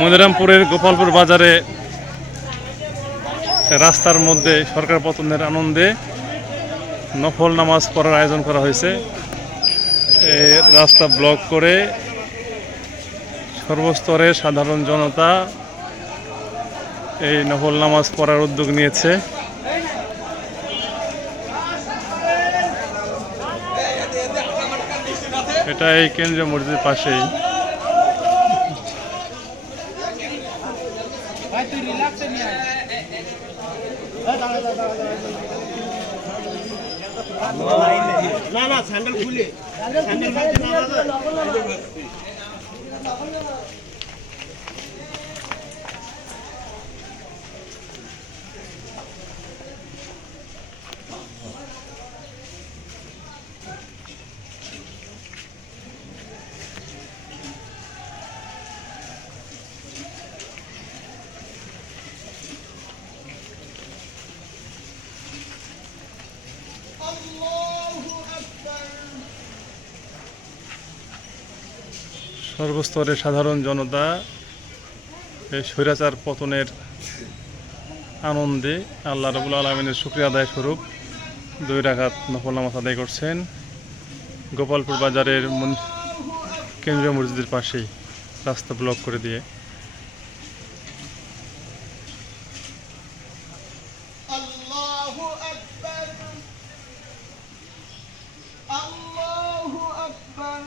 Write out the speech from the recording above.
মনিরামপুরের গোপালপুর বাজারে রাস্তার মধ্যে সরকার পতনের আনন্দে নফল নামাজ পড়ার আয়োজন করা হয়েছে। এই রাস্তা ব্লক করে সর্বস্তরের সাধারণ জনতা এই নফল নামাজ পড়ার উদ্যোগ নিয়েছে। এটা এই কেন্দ্রীয় মসজিদের পাশেই। না না স্যান্ডেল খুলে সর্বস্তরের সাধারণ জনতা এই স্বৈরাচার পতনের আনন্দে আল্লাহ রাব্বুল আলামিনের শুকরিয়া আদায় স্বরূপ 2 রাকাত নফল নামাজ আদায় করছেন গোপালপুর বাজারের কেন্দ্রীয় মসজিদের পাশেই রাস্তা ব্লক করে দিয়ে। আল্লাহু আকবার আল্লাহু আকবার।